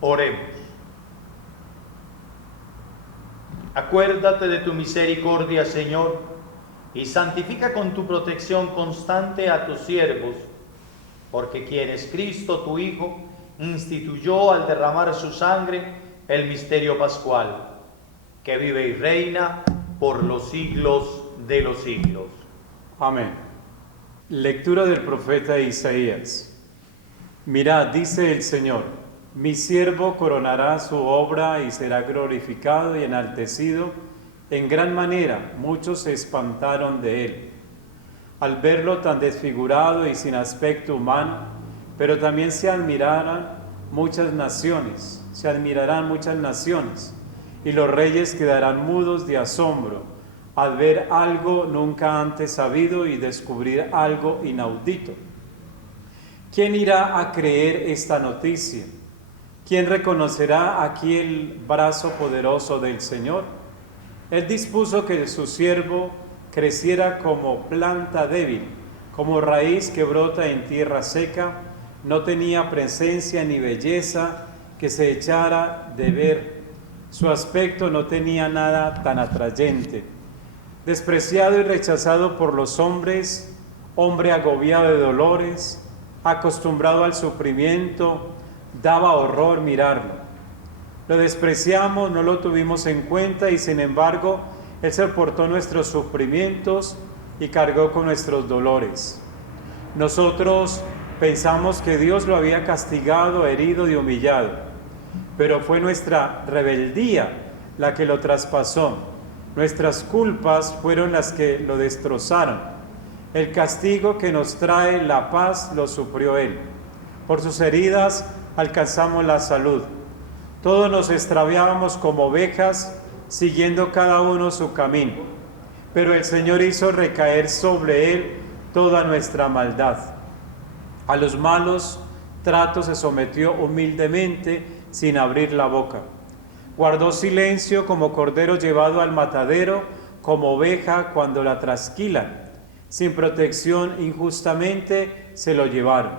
Oremos. Acuérdate de tu misericordia, Señor, y santifica con tu protección constante a tus siervos, porque quien es Cristo, tu Hijo, instituyó al derramar su sangre el misterio pascual, que vive y reina por los siglos de los siglos. Amén. Lectura del profeta Isaías. Mirad, dice el Señor, mi siervo coronará su obra y será glorificado y enaltecido en gran manera. Muchos se espantaron de él al verlo tan desfigurado y sin aspecto humano, pero también se admirarán muchas naciones, y los reyes quedarán mudos de asombro al ver algo nunca antes sabido y descubrir algo inaudito. ¿Quién irá a creer esta noticia? ¿Quién reconocerá aquí el brazo poderoso del Señor? Él dispuso que su siervo creciera como planta débil, como raíz que brota en tierra seca. No tenía presencia ni belleza que se echara de ver. Su aspecto no tenía nada tan atrayente. Despreciado y rechazado por los hombres, hombre agobiado de dolores, acostumbrado al sufrimiento, daba horror mirarlo. Lo despreciamos, no lo tuvimos en cuenta y sin embargo, Él soportó nuestros sufrimientos y cargó con nuestros dolores. Nosotros pensamos que Dios lo había castigado, herido y humillado, pero fue nuestra rebeldía la que lo traspasó. Nuestras culpas fueron las que lo destrozaron. El castigo que nos trae la paz lo sufrió Él. Por sus heridas alcanzamos la salud. Todos nos extraviábamos como ovejas, siguiendo cada uno su camino. Pero el Señor hizo recaer sobre Él toda nuestra maldad. A los malos tratos se sometió humildemente, sin abrir la boca. Guardó silencio como cordero llevado al matadero, como oveja cuando la trasquilan. Sin protección injustamente se lo llevaron.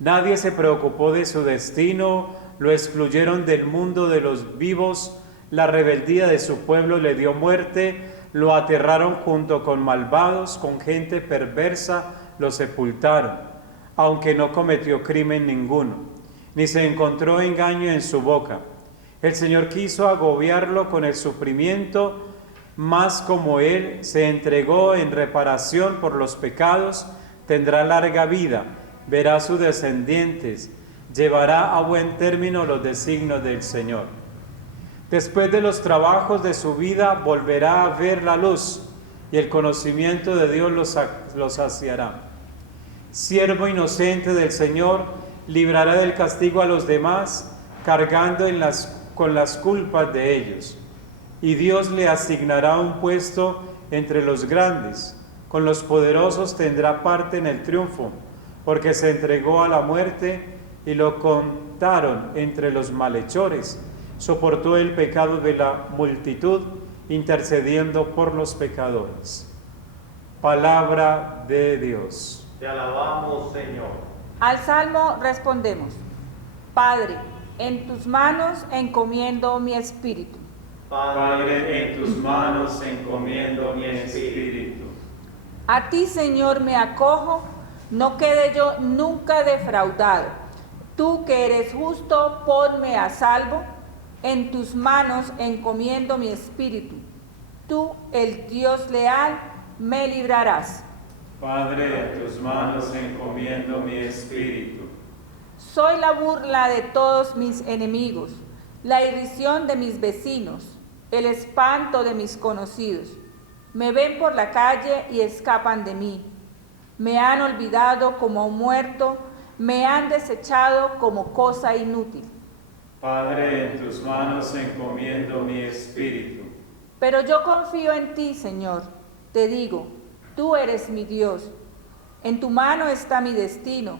Nadie se preocupó de su destino, lo excluyeron del mundo de los vivos, la rebeldía de su pueblo le dio muerte, lo aterraron junto con malvados, con gente perversa lo sepultaron, aunque no cometió crimen ninguno, ni se encontró engaño en su boca. El Señor quiso agobiarlo con el sufrimiento, mas como Él se entregó en reparación por los pecados, tendrá larga vida, verá a sus descendientes, llevará a buen término los designios del Señor. Después de los trabajos de su vida volverá a ver la luz y el conocimiento de Dios los saciará. Siervo inocente del Señor, librará del castigo a los demás, cargando con las culpas de ellos. Y Dios le asignará un puesto entre los grandes. Con los poderosos tendrá parte en el triunfo, porque se entregó a la muerte y lo contaron entre los malhechores. Soportó el pecado de la multitud, intercediendo por los pecadores. Palabra de Dios. Te alabamos, Señor. Al Salmo respondemos: Padre, en tus manos encomiendo mi espíritu. Padre, en tus manos encomiendo mi espíritu. A ti, Señor, me acojo, no quede yo nunca defraudado. Tú que eres justo, ponme a salvo. En tus manos encomiendo mi espíritu. Tú, el Dios leal, me librarás. Padre, en tus manos encomiendo mi espíritu. Soy la burla de todos mis enemigos, la irrisión de mis vecinos, el espanto de mis conocidos. Me ven por la calle y escapan de mí. Me han olvidado como un muerto, me han desechado como cosa inútil. Padre, en tus manos encomiendo mi espíritu. Pero yo confío en ti, Señor. Te digo, tú eres mi Dios. En tu mano está mi destino.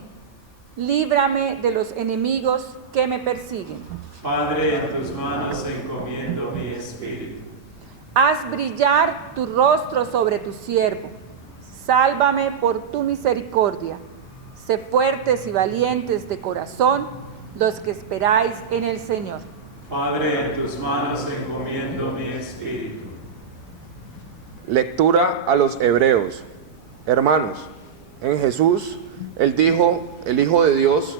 Líbrame de los enemigos que me persiguen. Padre, en tus manos encomiendo mi espíritu. Haz brillar tu rostro sobre tu siervo. Sálvame por tu misericordia. Sé fuertes y valientes de corazón los que esperáis en el Señor. Padre, en tus manos encomiendo mi espíritu. Lectura a los Hebreos. Hermanos, en Jesús, el Hijo de Dios,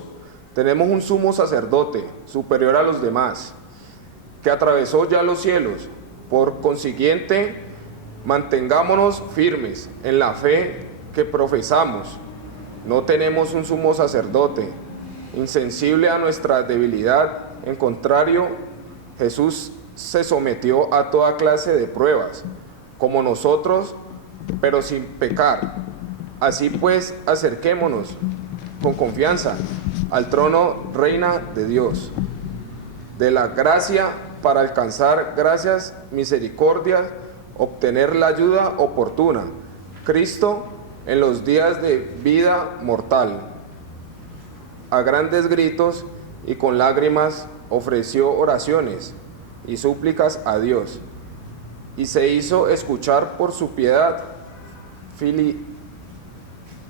tenemos un sumo sacerdote superior a los demás, que atravesó ya los cielos. Por consiguiente, mantengámonos firmes en la fe que profesamos. No tenemos un sumo sacerdote insensible a nuestra debilidad. En contrario, Jesús se sometió a toda clase de pruebas, como nosotros, pero sin pecar. Así pues, acerquémonos con confianza al trono reina de Dios, de la gracia, para alcanzar gracias, misericordias, obtener la ayuda oportuna. Cristo, en los días de vida mortal, a grandes gritos y con lágrimas, ofreció oraciones y súplicas a Dios, y se hizo escuchar por su piedad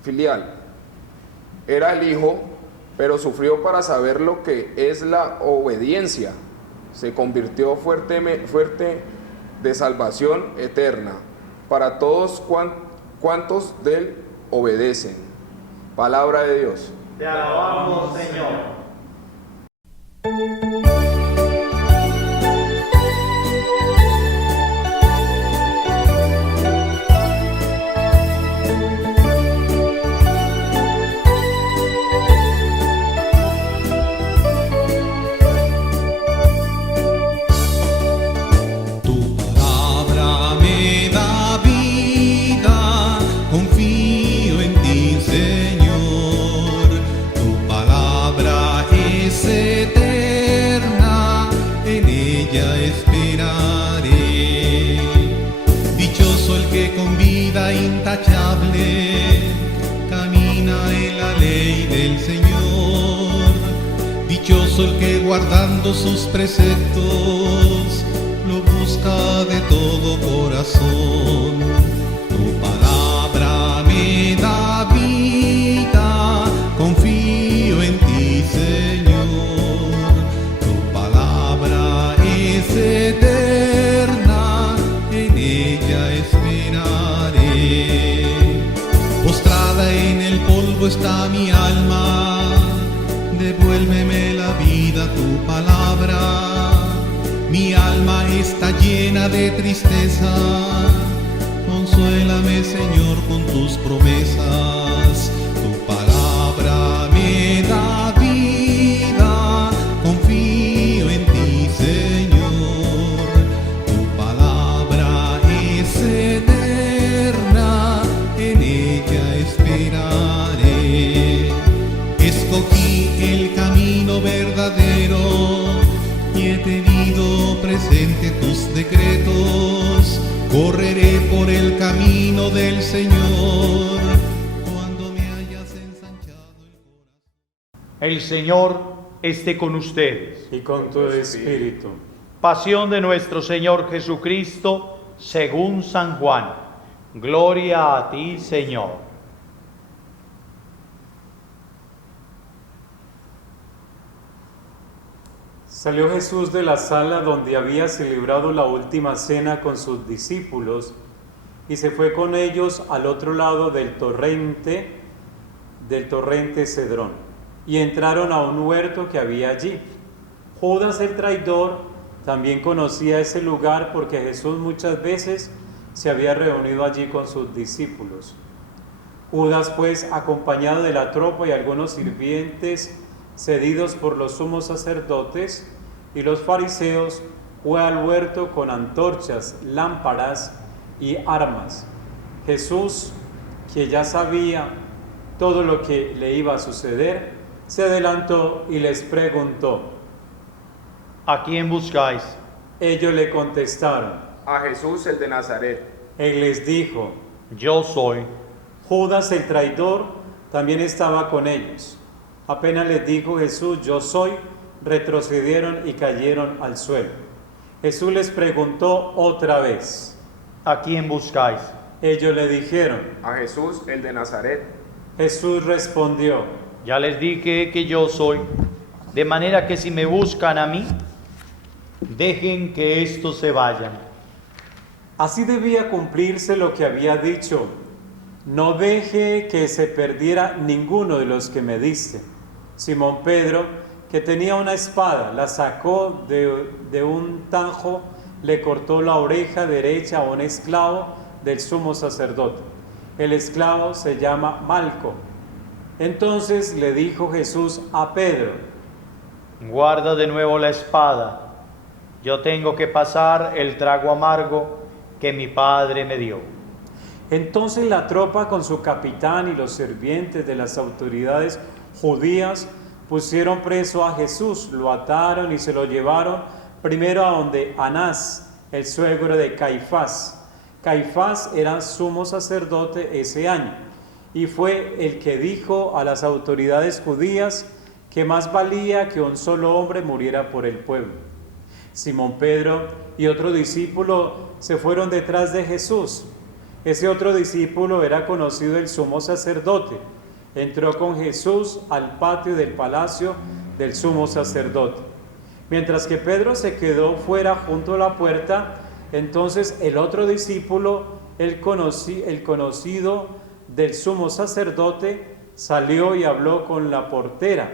filial. Era el Hijo, pero sufrió para saber lo que es la obediencia. Se convirtió fuerte de salvación eterna para todos cuantos de él obedecen. Palabra de Dios. Te alabamos, Señor. Camina en la ley del Señor. Dichoso el que guardando sus preceptos lo busca de todo corazón. Tu palabra me da vida, confío en ti, Señor. Tu palabra es eterna, en ella esperaré. Postrada en el polvo está mi alma, devuélveme la vida, tu palabra. Mi alma está llena de tristeza, consuélame, Señor, con tus promesas. Tu palabra me da vida, confío en ti, Señor. Tu palabra es eterna, en ella esperaré. Escogí el camino verdadero y he tenido presente tus decretos. Correré por el camino del Señor cuando me hayas ensanchado el corazón. El Señor esté con ustedes. Y con tu espíritu. Pasión de nuestro Señor Jesucristo según San Juan. Gloria a ti, Señor. Salió Jesús de la sala donde había celebrado la última cena con sus discípulos y se fue con ellos al otro lado del torrente Cedrón, y entraron a un huerto que había allí. Judas el traidor también conocía ese lugar porque Jesús muchas veces se había reunido allí con sus discípulos. Judas, pues, acompañado de la tropa y algunos sirvientes cedidos por los sumos sacerdotes y los fariseos, fue al huerto con antorchas, lámparas y armas. Jesús, que ya sabía todo lo que le iba a suceder, se adelantó y les preguntó: ¿A quién buscáis? Ellos le contestaron: A Jesús, el de Nazaret. Él les dijo: Yo soy. Judas el traidor también estaba con ellos. Apenas les dijo Jesús: Yo soy, retrocedieron y cayeron al suelo. Jesús les preguntó otra vez: ¿A quién buscáis? Ellos le dijeron: A Jesús, el de Nazaret. Jesús respondió: Ya les dije que yo soy. de manera que si me buscan a mí, dejen que estos se vayan. Así debía cumplirse lo que había dicho: no deje que se perdiera ninguno de los que me diste. Simón Pedro, que tenía una espada, la sacó de un tajo, le cortó la oreja derecha a un esclavo del sumo sacerdote. El esclavo se llama Malco. Entonces le dijo Jesús a Pedro: Guarda de nuevo la espada. Yo tengo que pasar el trago amargo que mi padre me dio. Entonces la tropa con su capitán y los sirvientes de las autoridades judías pusieron preso a Jesús, lo ataron y se lo llevaron primero a donde Anás, el suegro de Caifás. Caifás era sumo sacerdote ese año y fue el que dijo a las autoridades judías que más valía que un solo hombre muriera por el pueblo. Simón Pedro y otro discípulo se fueron detrás de Jesús. Ese otro discípulo era conocido el sumo sacerdote. Entró con Jesús al patio del palacio del sumo sacerdote. Mientras que Pedro se quedó fuera junto a la puerta, entonces el otro discípulo, el conocido del sumo sacerdote, salió y habló con la portera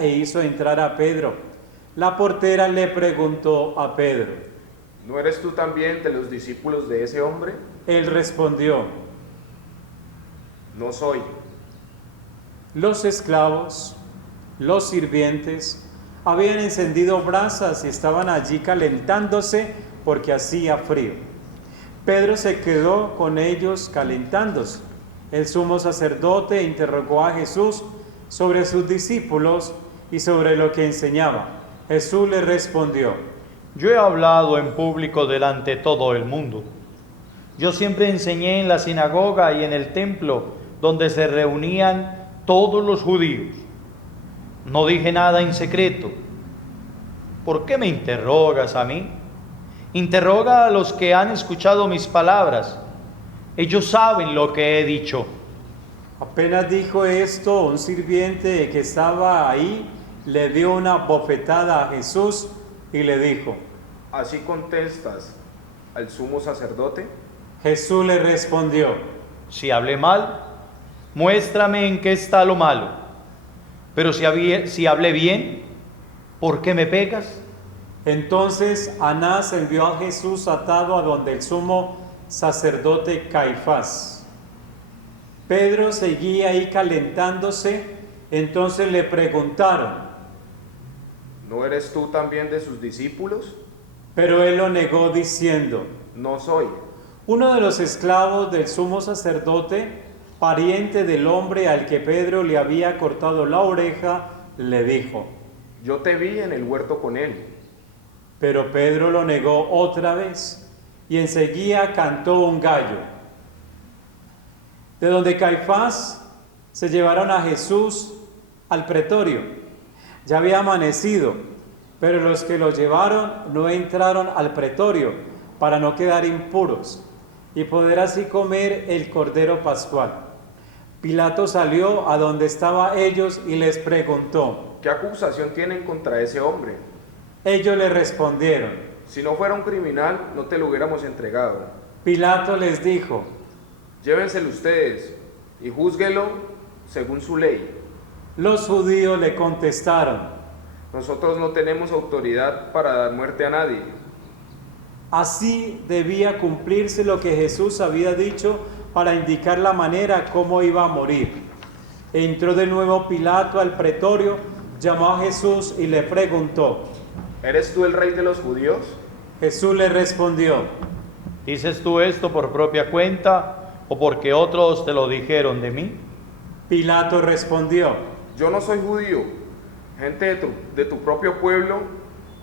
e hizo entrar a Pedro. La portera le preguntó a Pedro: ¿no eres tú también de los discípulos de ese hombre? Él respondió: No soy. Los esclavos, los sirvientes, habían encendido brasas y estaban allí calentándose porque hacía frío. Pedro se quedó con ellos calentándose. El sumo sacerdote interrogó a Jesús sobre sus discípulos y sobre lo que enseñaba. Jesús le respondió: Yo he hablado en público delante de todo el mundo. Yo siempre enseñé en la sinagoga y en el templo donde se reunían todos los judíos. No dije nada en secreto. ¿Por qué me interrogas a mí? Interroga a los que han escuchado mis palabras. Ellos saben lo que he dicho. Apenas dijo esto, un sirviente que estaba ahí le dio una bofetada a Jesús y le dijo: ¿Así contestas al sumo sacerdote? Jesús le respondió: Si hablé mal, muéstrame en qué está lo malo. Pero si hablé bien, ¿por qué me pegas? Entonces Anás envió a Jesús atado a donde el sumo sacerdote Caifás. Pedro seguía ahí calentándose, entonces le preguntaron: ¿no eres tú también de sus discípulos? Pero él lo negó diciendo: No soy. Uno de los esclavos del sumo sacerdote, pariente del hombre al que Pedro le había cortado la oreja, le dijo: Yo te vi en el huerto con él. Pero Pedro lo negó otra vez y enseguida cantó un gallo. De donde Caifás se llevaron a Jesús al pretorio. Ya había amanecido, pero los que lo llevaron no entraron al pretorio para no quedar impuros y poder así comer el cordero pascual. Pilato salió a donde estaban ellos y les preguntó: ¿Qué acusación tienen contra ese hombre? Ellos le respondieron: Si no fuera un criminal, no te lo hubiéramos entregado. Pilato les dijo: Llévenselo ustedes y júzguelo según su ley. Los judíos le contestaron: Nosotros no tenemos autoridad para dar muerte a nadie. Así debía cumplirse lo que Jesús había dicho para indicar la manera cómo iba a morir. Entró de nuevo Pilato al pretorio, llamó a Jesús y le preguntó: ¿Eres tú el rey de los judíos? Jesús le respondió: ¿Dices tú esto por propia cuenta o porque otros te lo dijeron de mí? Pilato respondió: Yo no soy judío, gente de tu propio pueblo,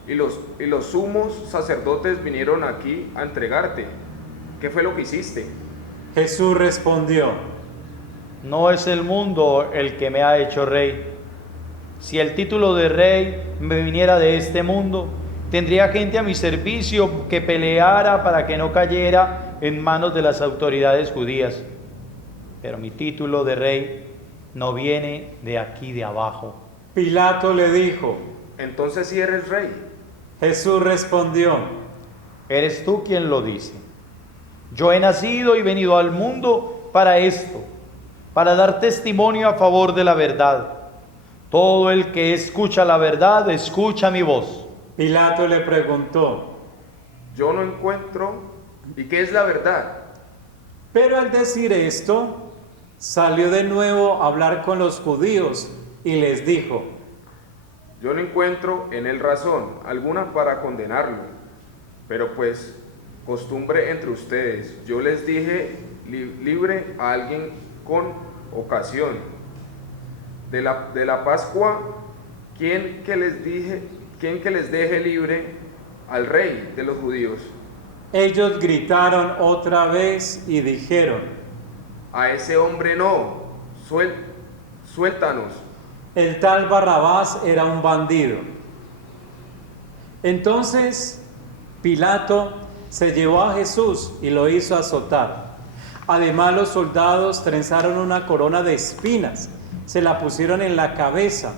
y los sumos sacerdotes vinieron aquí a entregarte. ¿Qué fue lo que hiciste? Jesús respondió: No es el mundo el que me ha hecho rey. Si el título de rey me viniera de este mundo, tendría gente a mi servicio que peleara para que no cayera en manos de las autoridades judías. Pero mi título de rey no viene de aquí de abajo, Pilato le dijo. Entonces sí eres rey. Jesús respondió. Eres tú quien lo dice. Yo he nacido y venido al mundo para esto, para dar testimonio a favor de la verdad. Todo el que escucha la verdad, escucha mi voz. Pilato le preguntó. Yo no encuentro. ¿Y qué es la verdad? Pero al decir esto, salió de nuevo a hablar con los judíos y les dijo. Yo no encuentro en él razón alguna para condenarlo, pero pues costumbre entre ustedes, yo les dije libre a alguien con ocasión de la Pascua, ¿quién que les deje libre al rey de los judíos? Ellos gritaron otra vez y dijeron. A ese hombre no, suéltanos. El tal Barrabás era un bandido. Entonces Pilato se llevó a Jesús y lo hizo azotar. Además los soldados trenzaron una corona de espinas, se la pusieron en la cabeza,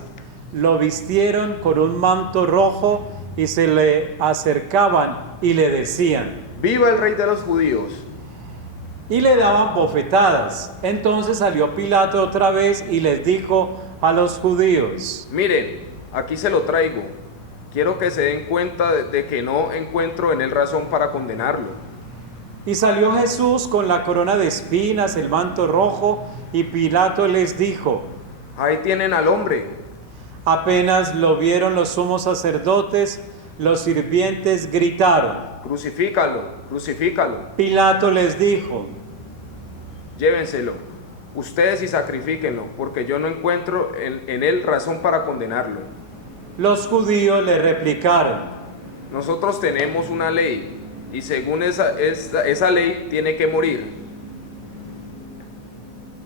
lo vistieron con un manto rojo y se le acercaban y le decían: ¡Viva el rey de los judíos! Y le daban bofetadas. Entonces salió Pilato otra vez y les dijo a los judíos: Miren, aquí se lo traigo. Quiero que se den cuenta de que no encuentro en él razón para condenarlo. Y salió Jesús con la corona de espinas, el manto rojo, y Pilato les dijo: Ahí tienen al hombre. Apenas lo vieron los sumos sacerdotes, los sirvientes gritaron: Crucifícalo, crucifícalo. Pilato les dijo: Llévenselo, ustedes y sacrifíquenlo, porque yo no encuentro en él razón para condenarlo. Los judíos le replicaron: Nosotros tenemos una ley, y según esa ley tiene que morir,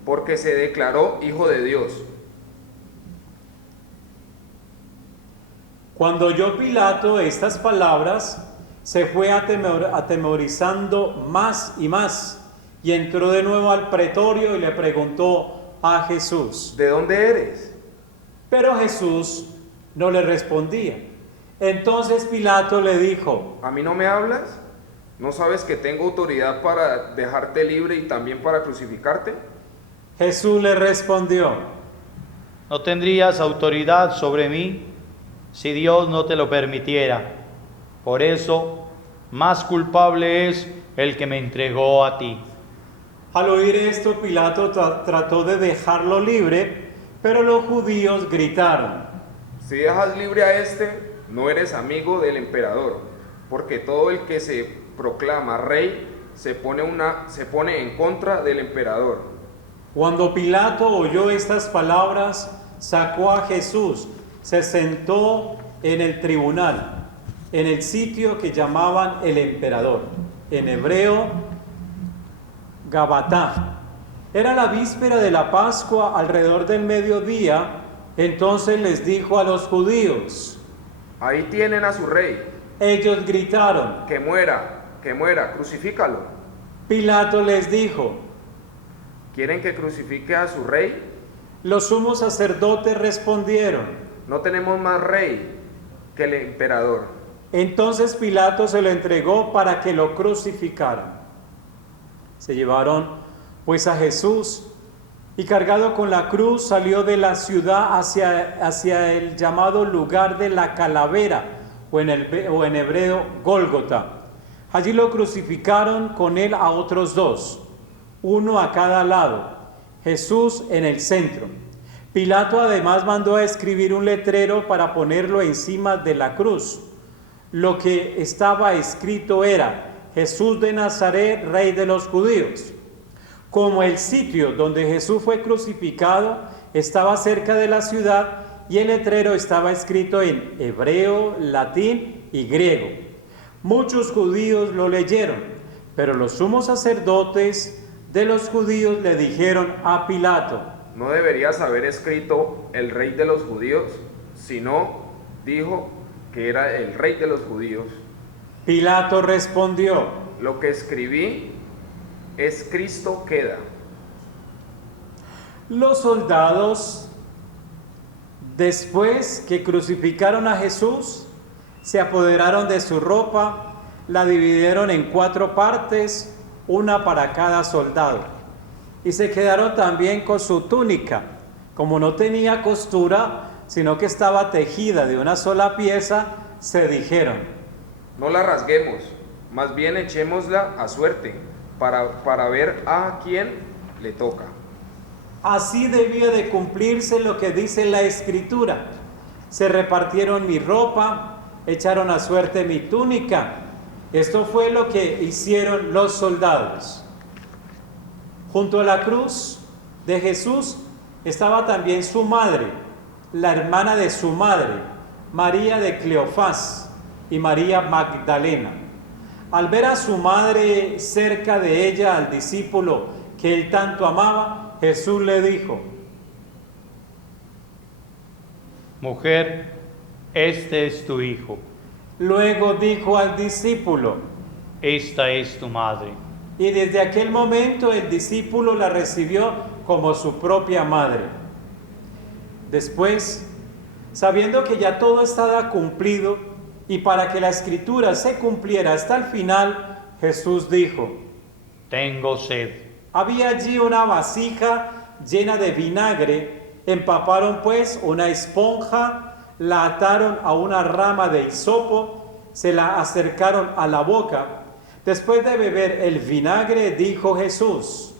porque se declaró hijo de Dios. Cuando oyó Pilato estas palabras, se fue atemorizando más y más, y entró de nuevo al pretorio y le preguntó a Jesús: ¿De dónde eres? Pero Jesús no le respondía. Entonces Pilato le dijo: ¿A mí no me hablas? ¿No sabes que tengo autoridad para dejarte libre y también para crucificarte? Jesús le respondió: No tendrías autoridad sobre mí si Dios no te lo permitiera. Por eso, más culpable es el que me entregó a ti. Al oír esto, Pilato trató de dejarlo libre, pero los judíos gritaron: Si dejas libre a este, no eres amigo del emperador, porque todo el que se proclama rey se pone en contra del emperador. Cuando Pilato oyó estas palabras, sacó a Jesús, se sentó en el tribunal, en el sitio que llamaban el emperador, en hebreo Gabatá. Era la víspera de la Pascua, alrededor del mediodía. Entonces les dijo a los judíos: Ahí tienen a su rey. Ellos gritaron: Que muera, crucifícalo. Pilato les dijo: ¿Quieren que crucifique a su rey? Los sumos sacerdotes respondieron: No tenemos más rey que el emperador. Entonces Pilato se lo entregó para que lo crucificaran. Se llevaron pues a Jesús, y cargado con la cruz salió de la ciudad hacia el llamado lugar de la calavera, o en hebreo Gólgota. Allí lo crucificaron con él a otros dos, uno a cada lado, Jesús en el centro. Pilato además mandó a escribir un letrero para ponerlo encima de la cruz. Lo que estaba escrito era: Jesús de Nazaret, Rey de los judíos. Como el sitio donde Jesús fue crucificado estaba cerca de la ciudad, y el letrero estaba escrito en hebreo, latín y griego. Muchos judíos lo leyeron, pero los sumos sacerdotes de los judíos le dijeron a Pilato: No deberías haber escrito el rey de los judíos, sino dijo que era el rey de los judíos. Pilato respondió: Lo que escribí es Cristo queda. Los soldados Después que crucificaron a Jesús, se apoderaron de su ropa, la dividieron en 4 partes, una para cada soldado. Y se quedaron también con su túnica. Como no tenía costura, sino que estaba tejida de una sola pieza, se dijeron: No la rasguemos, más bien echémosla a suerte, para ver a quién le toca. Así debía de cumplirse lo que dice la Escritura. Se repartieron mi ropa, echaron a suerte mi túnica. Esto fue lo que hicieron los soldados. Junto a la cruz de Jesús estaba también su madre, la hermana de su madre, María de Cleofás y María Magdalena. Al ver a su madre cerca de ella, al discípulo que él tanto amaba, Jesús le dijo: Mujer, este es tu hijo, Luego dijo al discípulo, esta es tu madre. y desde aquel momento el discípulo la recibió como su propia madre. Después, sabiendo que ya todo estaba cumplido y para que la Escritura se cumpliera hasta el final, Jesús dijo: Tengo sed. Había allí una vasija llena de vinagre. Empaparon pues una esponja, la ataron a una rama de hisopo, se la acercaron a la boca. Después de beber el vinagre, dijo Jesús: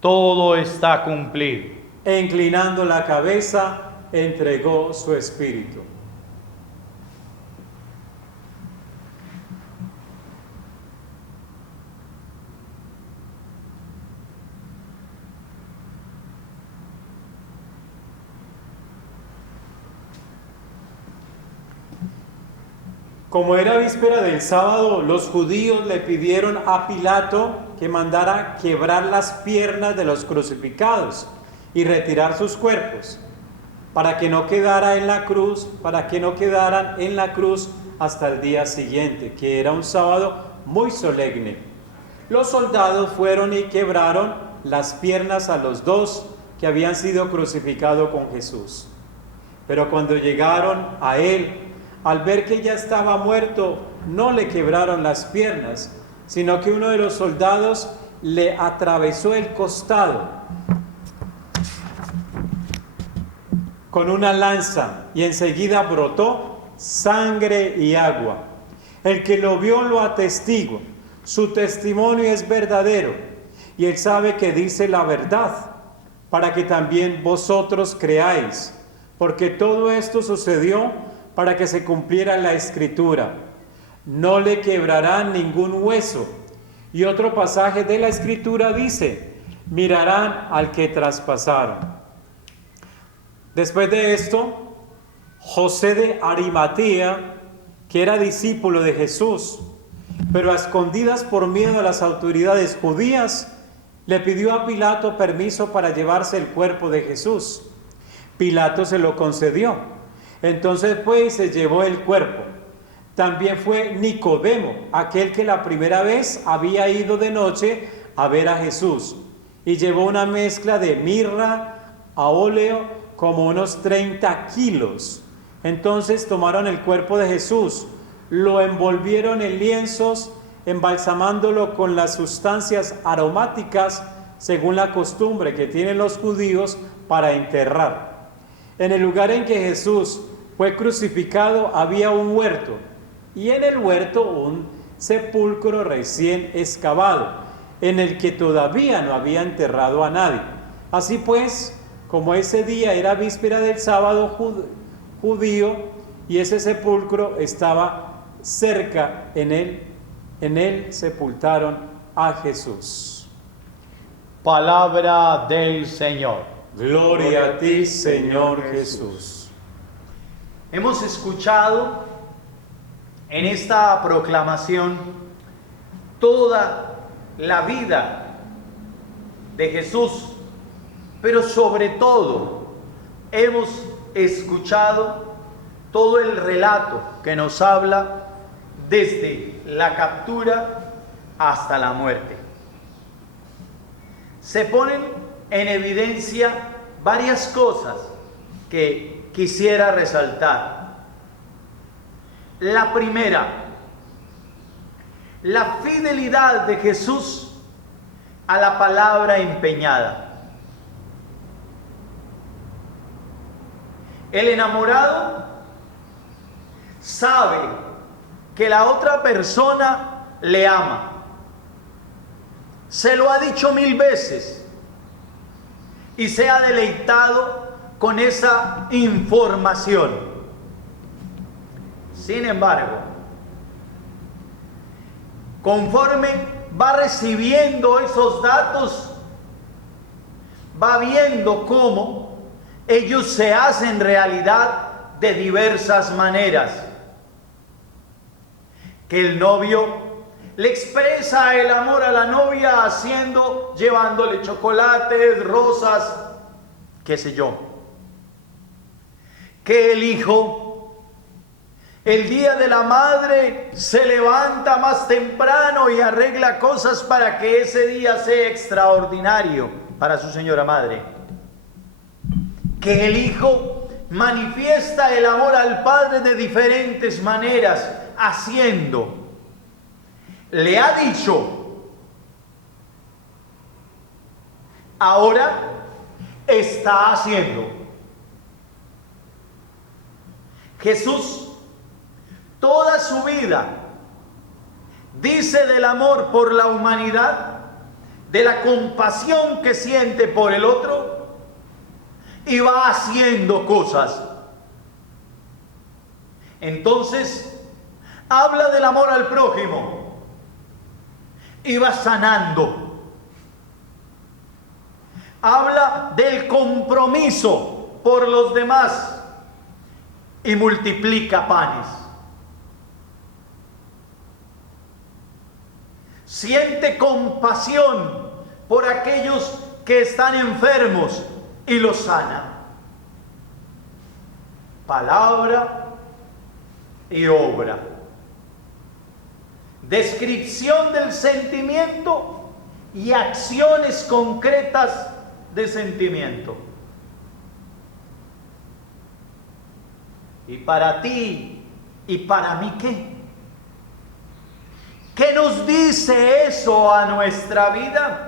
Todo está cumplido. E inclinando la cabeza, entregó su espíritu. Como era víspera del sábado, los judíos le pidieron a Pilato que mandara quebrar las piernas de los crucificados y retirar sus cuerpos, para que no quedaran en la cruz hasta el día siguiente, que era un sábado muy solemne. Los soldados fueron y quebraron las piernas a los 2 que habían sido crucificados con Jesús. Pero cuando llegaron a él, al ver que ya estaba muerto, no le quebraron las piernas, sino que uno de los soldados le atravesó el costado con una lanza y enseguida brotó sangre y agua. El que lo vio lo atestigua, su testimonio es verdadero y él sabe que dice la verdad, para que también vosotros creáis, porque todo esto sucedió para que se cumpliera la Escritura: no le quebrarán ningún hueso. Y otro pasaje de la Escritura dice: mirarán al que traspasaron. Después de esto, José de Arimatea, que era discípulo de Jesús, pero a escondidas por miedo a las autoridades judías, le pidió a Pilato permiso para llevarse el cuerpo de Jesús. Pilato se lo concedió. Entonces fue y se llevó el cuerpo. También fue Nicodemo, aquel que la primera vez había ido de noche a ver a Jesús, y llevó una mezcla de mirra a óleo, como unos 30 kilos. Entonces tomaron el cuerpo de Jesús, lo envolvieron en lienzos, embalsamándolo con las sustancias aromáticas, según la costumbre que tienen los judíos para enterrar. En el lugar en que Jesús fue crucificado había un huerto, y en el huerto un sepulcro recién excavado, en el que todavía no había enterrado a nadie. Así pues, como ese día era víspera del sábado judío, y ese sepulcro estaba cerca, en él sepultaron a Jesús. Palabra del Señor. Gloria a ti, Señor Jesús. Hemos escuchado en esta proclamación toda la vida de Jesús, pero sobre todo hemos escuchado todo el relato que nos habla desde la captura hasta la muerte. Se ponen en evidencia varias cosas que quisiera resaltar. La primera, la fidelidad de Jesús a la palabra empeñada. El enamorado sabe que la otra persona le ama. Se lo ha dicho 1000 veces y se ha deleitado con esa información. Sin embargo, conforme va recibiendo esos datos, va viendo cómo ellos se hacen realidad de diversas maneras. Que el novio le expresa el amor a la novia llevándole chocolates, rosas, qué sé yo. Que el hijo, el día de la madre, se levanta más temprano y arregla cosas para que ese día sea extraordinario para su señora madre. Que el hijo manifiesta el amor al padre de diferentes maneras, haciendo. Le ha dicho, ahora está haciendo. Jesús, toda su vida, dice del amor por la humanidad, de la compasión que siente por el otro, y va haciendo cosas. Entonces, habla del amor al prójimo y va sanando. Habla del compromiso por los demás y multiplica panes. Siente compasión por aquellos que están enfermos y los sana. Palabra y obra. Descripción del sentimiento y acciones concretas de sentimiento. ¿Y para ti y para mí qué? ¿Qué nos dice eso a nuestra vida?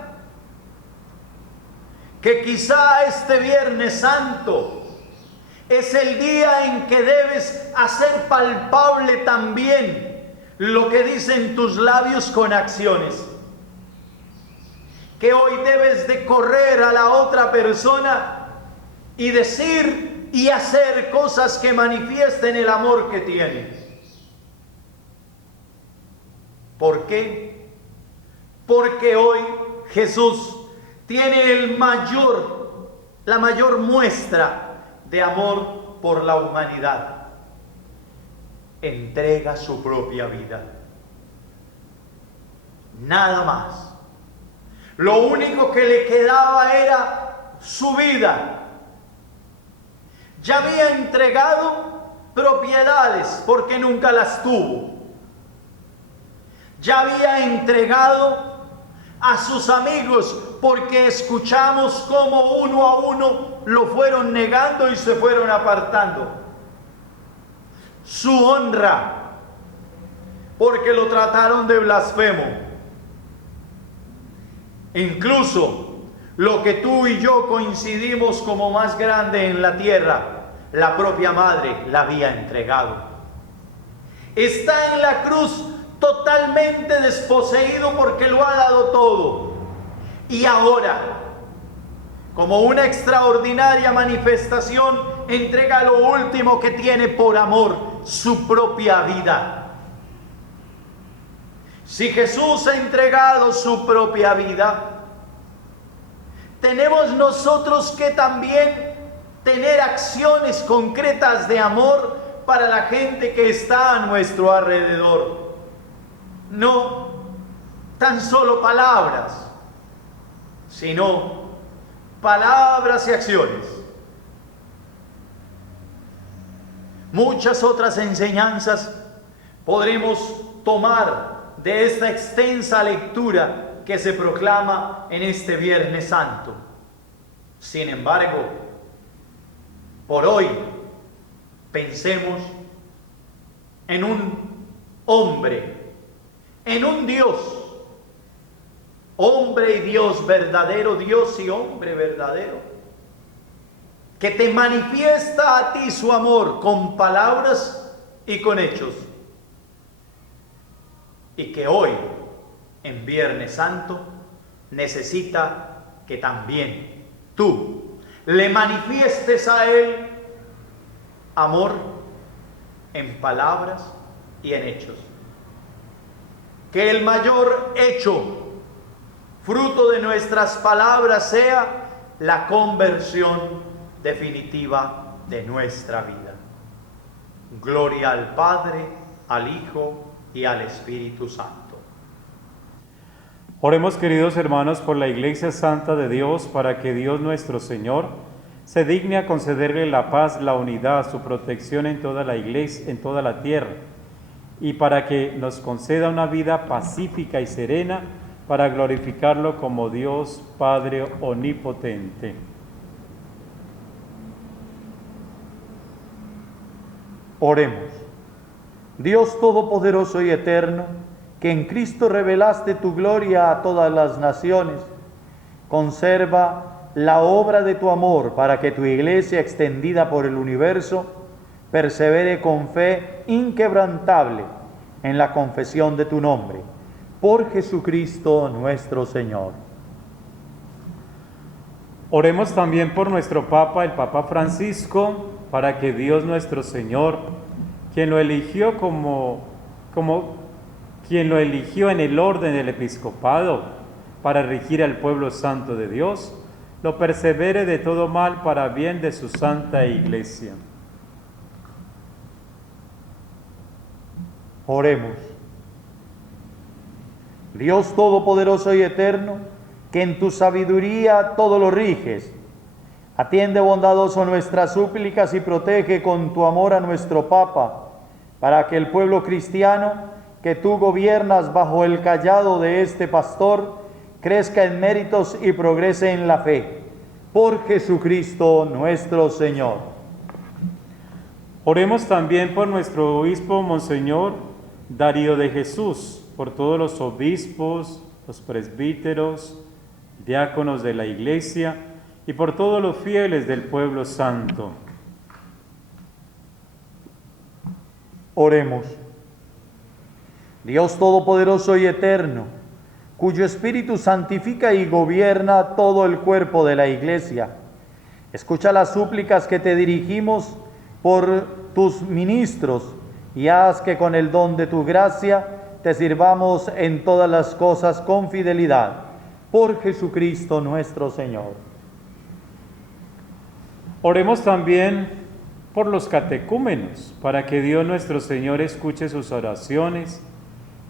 Que quizá este Viernes Santo es el día en que debes hacer palpable también lo que dicen tus labios con acciones. Que hoy debes de correr a la otra persona y decir y hacer cosas que manifiesten el amor que tienes. ¿Por qué? Porque hoy Jesús tiene la mayor muestra de amor por la humanidad. Entrega su propia vida. Nada más. Lo único que le quedaba era su vida. Ya había entregado propiedades porque nunca las tuvo. Ya había entregado a sus amigos porque escuchamos cómo uno a uno lo fueron negando y se fueron apartando. Su honra porque lo trataron de blasfemo. Incluso lo que tú y yo coincidimos como más grande en la tierra, la propia madre la había entregado. Está en la cruz totalmente desposeído porque lo ha dado todo. Y ahora, como una extraordinaria manifestación, entrega lo último que tiene por amor, su propia vida. Si Jesús ha entregado su propia vida, tenemos nosotros que también tener acciones concretas de amor para la gente que está a nuestro alrededor. No tan solo palabras, sino palabras y acciones. Muchas otras enseñanzas podremos tomar de esta extensa lectura que se proclama en este Viernes Santo. Sin embargo, por hoy Pensemos en un hombre, en un Dios, hombre y Dios verdadero, Dios y hombre verdadero, que te manifiesta a ti su amor con palabras y con hechos, y que hoy, en Viernes Santo, necesita que también tú le manifiestes a Él amor en palabras y en hechos. Que el mayor hecho, fruto de nuestras palabras, sea la conversión definitiva de nuestra vida. Gloria al Padre, al Hijo y al Espíritu Santo. Oremos, queridos hermanos, por la Iglesia Santa de Dios, para que Dios nuestro Señor se digne a concederle la paz, la unidad, su protección en toda la Iglesia, en toda la tierra, y para que nos conceda una vida pacífica y serena para glorificarlo como Dios Padre omnipotente. Oremos. Dios Todopoderoso y Eterno, que en Cristo revelaste tu gloria a todas las naciones, conserva la obra de tu amor para que tu Iglesia, extendida por el universo, persevere con fe inquebrantable en la confesión de tu nombre. Por Jesucristo nuestro Señor. Oremos también por nuestro Papa, el Papa Francisco, para que Dios nuestro Señor, quien lo eligió quien lo eligió en el orden del episcopado para regir al pueblo santo de Dios, lo persevere de todo mal para bien de su santa Iglesia. Oremos. Dios Todopoderoso y Eterno, que en tu sabiduría todo lo riges, atiende bondadoso nuestras súplicas y protege con tu amor a nuestro Papa, para que el pueblo cristiano que tú gobiernas bajo el cayado de este pastor crezca en méritos y progrese en la fe. Por Jesucristo nuestro Señor. Oremos también por nuestro obispo Monseñor Darío de Jesús, por todos los obispos, los presbíteros, diáconos de la Iglesia y por todos los fieles del pueblo santo. Oremos. Dios Todopoderoso y Eterno, cuyo Espíritu santifica y gobierna todo el cuerpo de la Iglesia, escucha las súplicas que te dirigimos por tus ministros y haz que con el don de tu gracia te sirvamos en todas las cosas con fidelidad. Por Jesucristo nuestro Señor. Oremos también por los catecúmenos, para que Dios nuestro Señor escuche sus oraciones,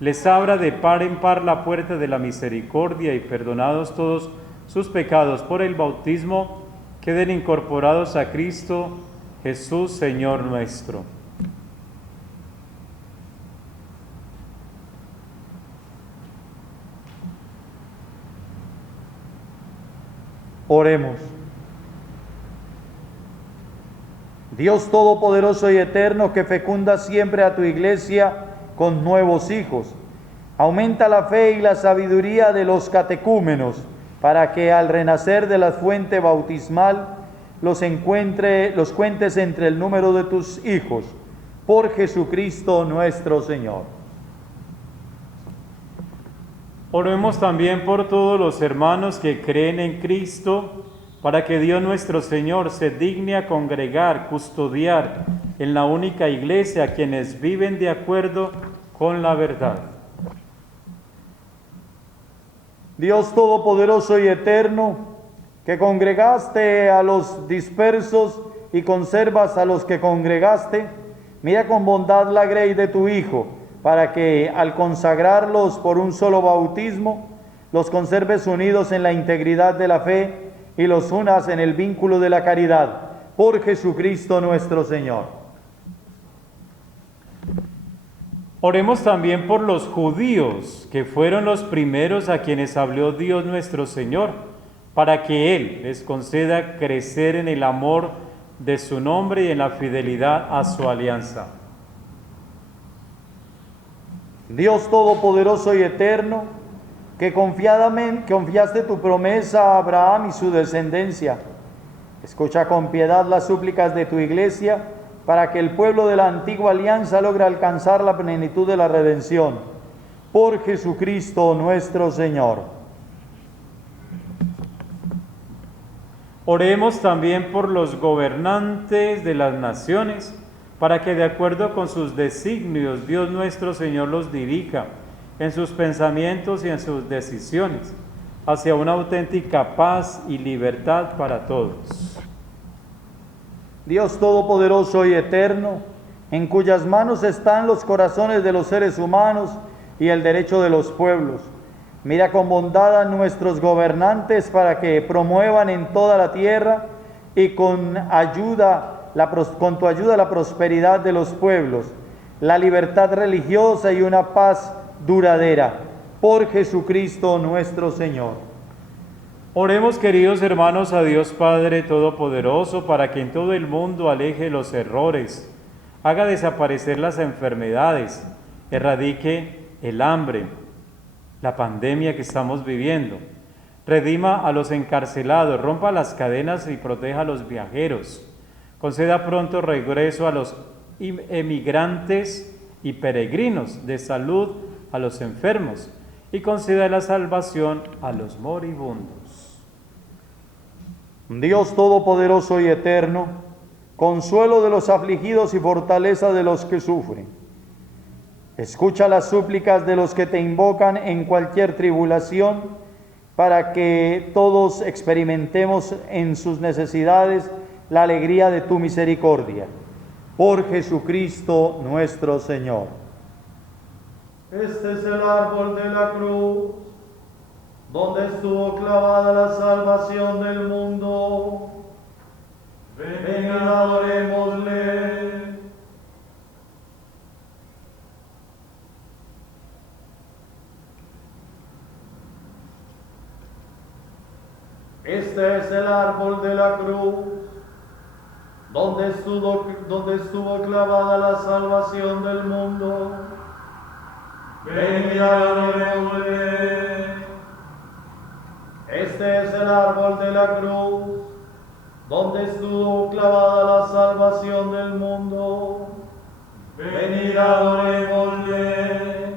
les abra de par en par la puerta de la misericordia y perdonados todos sus pecados por el bautismo, queden incorporados a Cristo Jesús, Señor nuestro. Oremos. Dios Todopoderoso y Eterno, que fecunda siempre a tu Iglesia con nuevos hijos, aumenta la fe y la sabiduría de los catecúmenos, para que al renacer de la fuente bautismal los cuentes entre el número de tus hijos. Por Jesucristo nuestro Señor. Oremos también por todos los hermanos que creen en Cristo, para que Dios nuestro Señor se digne a congregar, custodiar en la única Iglesia a quienes viven de acuerdo con la verdad. Dios Todopoderoso y Eterno, que congregaste a los dispersos y conservas a los que congregaste, mira con bondad la grey de tu Hijo, para que al consagrarlos por un solo bautismo, los conserves unidos en la integridad de la fe y los unas en el vínculo de la caridad. Por Jesucristo nuestro Señor. Oremos también por los judíos, que fueron los primeros a quienes habló Dios nuestro Señor, para que Él les conceda crecer en el amor de su nombre y en la fidelidad a su alianza. Dios Todopoderoso y Eterno, que confiadamente confiaste tu promesa a Abraham y su descendencia, escucha con piedad las súplicas de tu iglesia para que el pueblo de la antigua alianza logre alcanzar la plenitud de la redención. Por Jesucristo nuestro Señor. Oremos también por los gobernantes de las naciones, para que de acuerdo con sus designios Dios nuestro Señor los dirija en sus pensamientos y en sus decisiones, hacia una auténtica paz y libertad para todos. Dios Todopoderoso y Eterno, en cuyas manos están los corazones de los seres humanos y el derecho de los pueblos, mira con bondad a nuestros gobernantes para que promuevan en toda la tierra y con tu ayuda la prosperidad de los pueblos, la libertad religiosa y una paz duradera. Por Jesucristo nuestro Señor. Oremos, queridos hermanos, a Dios Padre Todopoderoso, para que en todo el mundo aleje los errores, haga desaparecer las enfermedades, erradique el hambre, la pandemia que estamos viviendo, redima a los encarcelados, rompa las cadenas y proteja a los viajeros, conceda pronto regreso a los emigrantes y peregrinos, de salud a los enfermos y conceda la salvación a los moribundos. Dios Todopoderoso y Eterno, consuelo de los afligidos y fortaleza de los que sufren, escucha las súplicas de los que te invocan en cualquier tribulación, para que todos experimentemos en sus necesidades la alegría de tu misericordia. Por Jesucristo nuestro Señor. Este es el árbol de la cruz, donde estuvo clavada la salvación del mundo. Ven y adorémosle. Este es el árbol de la cruz, donde estuvo clavada la salvación del mundo. Ven y adorémosle. Este es el árbol de la cruz, donde estuvo clavada la salvación del mundo. Ven y adorémosle.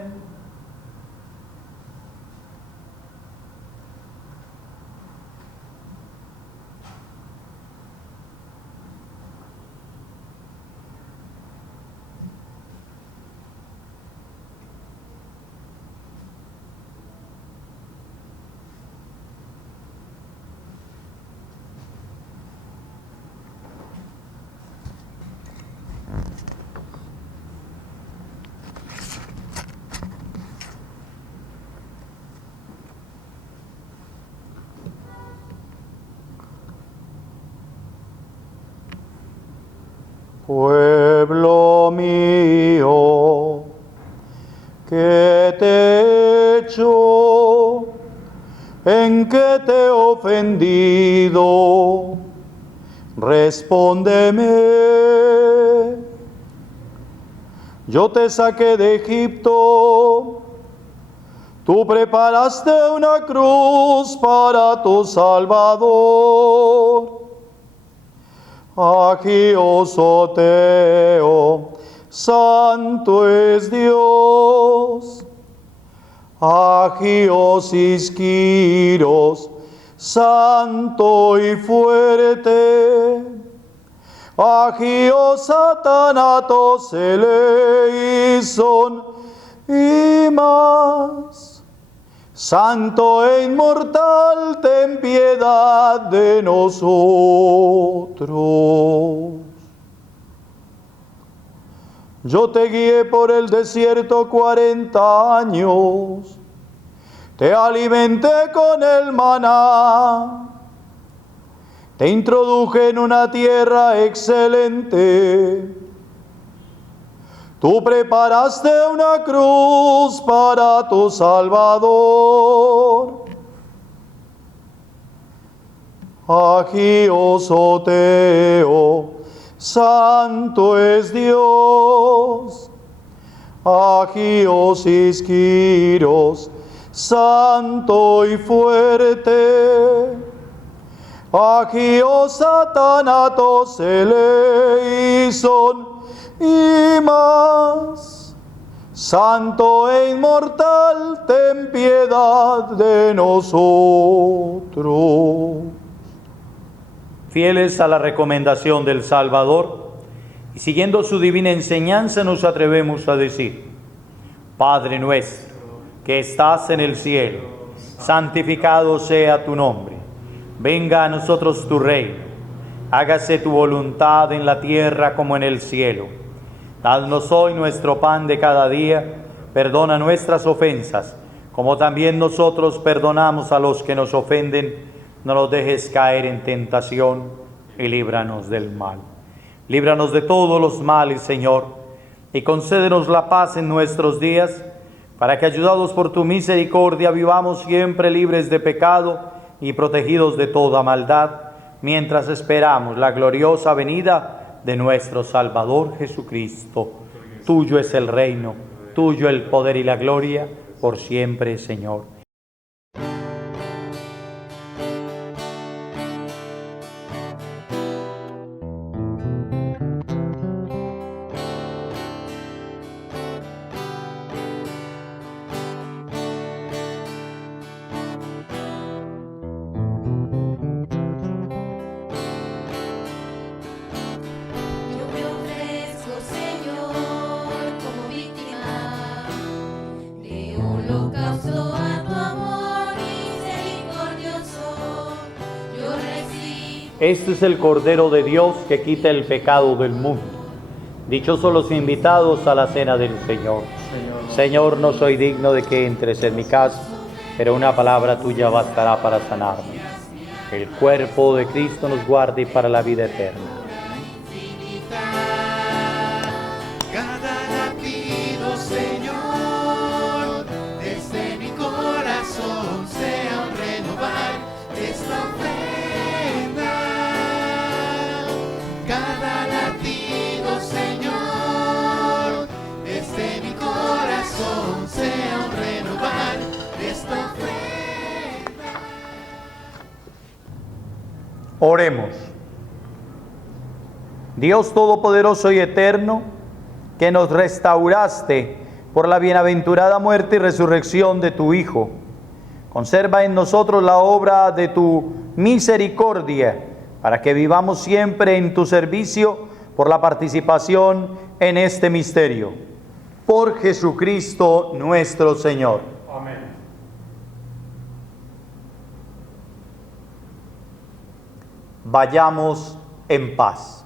Pueblo mío, ¿qué te he hecho? ¿En qué te he ofendido? Respóndeme. Yo te saqué de Egipto, tú preparaste una cruz para tu Salvador. Agiosoteo, santo es Dios. Agiosis Kyrios, santo y fuerte. Agios Satanatos eleison y más. Santo e inmortal, ten piedad de nosotros. Yo te guié por el desierto 40 años, te alimenté con el maná, te introduje en una tierra excelente. Tú preparaste una cruz para tu Salvador. Agiosoteo, santo es Dios. Agios Kyrios, santo y fuerte. Agios Athanatos eleison y más. Santo e inmortal, ten piedad de nosotros. Fieles a la recomendación del Salvador y siguiendo su divina enseñanza, nos atrevemos a decir: Padre nuestro, que estás en el cielo, santificado sea tu nombre. Venga a nosotros tu reino. Hágase tu voluntad en la tierra como en el cielo. Danos hoy nuestro pan de cada día. Perdona nuestras ofensas, como también nosotros perdonamos a los que nos ofenden. No nos dejes caer en tentación y líbranos del mal. Líbranos de todos los males, Señor, y concédenos la paz en nuestros días, para que, ayudados por tu misericordia, vivamos siempre libres de pecado y protegidos de toda maldad, mientras esperamos la gloriosa venida de nuestro Salvador Jesucristo. Tuyo es el reino, tuyo el poder y la gloria, por siempre, Señor. Este es el Cordero de Dios que quita el pecado del mundo. Dichosos los invitados a la cena del Señor. Señor, no soy digno de que entres en mi casa, pero una palabra tuya bastará para sanarme. El cuerpo de Cristo nos guarde para la vida eterna. Cada latido, Señor, desde mi corazón sea un renovar esta ofrenda. Cada latido, Señor, desde mi corazón sea un renovar esta ofrenda. Oremos. Dios Todopoderoso y Eterno, que nos restauraste por la bienaventurada muerte y resurrección de tu Hijo, conserva en nosotros la obra de tu misericordia, para que vivamos siempre en tu servicio por la participación en este misterio. Por Jesucristo nuestro Señor. Amén. Vayamos en paz.